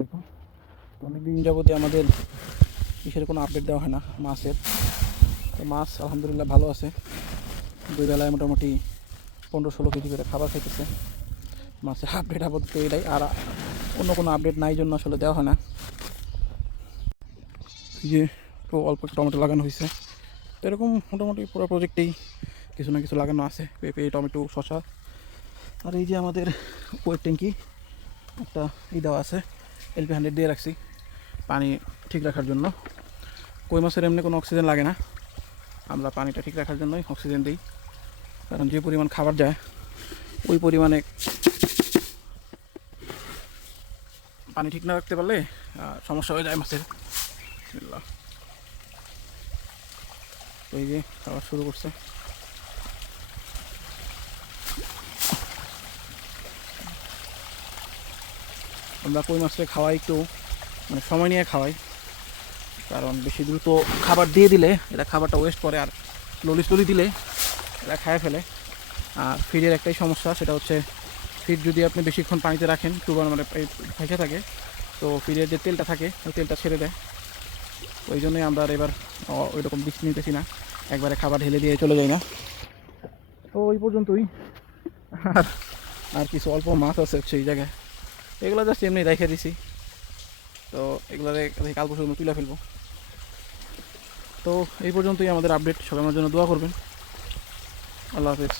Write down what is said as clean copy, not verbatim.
আলাইকুম। তো অনেকদিন যাবতে আমাদের কিসের কোনো আপডেট দেওয়া হয় না মাছের। তো মাছ আলহামদুলিল্লাহ ভালো আছে, দুই বেলায় মোটামুটি 15-16 কেজি করে খাবার খাইতেছে। মাছের আপডেট আপাতত এটাই, আর অন্য কোনো আপডেট নাই জন্য আসলে দেওয়া হয় না। এই যে তো অল্প টমেটো লাগানো হয়েছে, তো এরকম মোটামুটি পুরো প্রজেক্টেই কিছু না কিছু লাগানো আছে, পেঁপে, টমেটো, শশা। আর এই যে আমাদের ওয়েট ট্যাঙ্কি একটা দেওয়া আছে, LP100 দিয়ে রাখছি পানি ঠিক রাখার জন্য। কই মাছের এমনি কোনো অক্সিজেন লাগে না, আমরা পানিটা ঠিক রাখার জন্যই অক্সিজেন দিই, কারণ যে পরিমাণ খাবার যায় ওই পরিমাণে পানি ঠিক না রাখতে পারলে সমস্যা হয়ে যায় মাছের। তো এই যে খাবার শুরু করছে। আমরা কই মাছটা খাওয়াই একটু মানে সময় নিয়ে খাওয়াই, কারণ বেশি দ্রুত খাবার দিয়ে দিলে এটা খাবারটা ওয়েস্ট করে, আর স্লোলি দিলে এরা খায় ফেলে। আর ফিডের একটাই সমস্যা, সেটা হচ্ছে ফিড যদি আপনি বেশিক্ষণ পানিতে রাখেন টুবার মানে ভেসে থাকে, তো ফিডের যে তেলটা থাকে ওই তেলটা ছেড়ে দেয়। ওই জন্যই আমরা আর এবার ওই রকম রিস্ক নিতেছি না, একবারে খাবার ঢেলে দিয়ে চলে যাই না। তো ওই পর্যন্তই। আর আর কিছু অল্প মাছ আছে হচ্ছে এই জায়গায়, এগুলো জাস্ট এমনি রেখে দিছি। তো এগুলো কাল পরশু তুলে ফেলবো। তো এই পর্যন্তই আমাদের আপডেট, সবাই আমার জন্য দোয়া করবেন। আল্লাহ হাফেজ।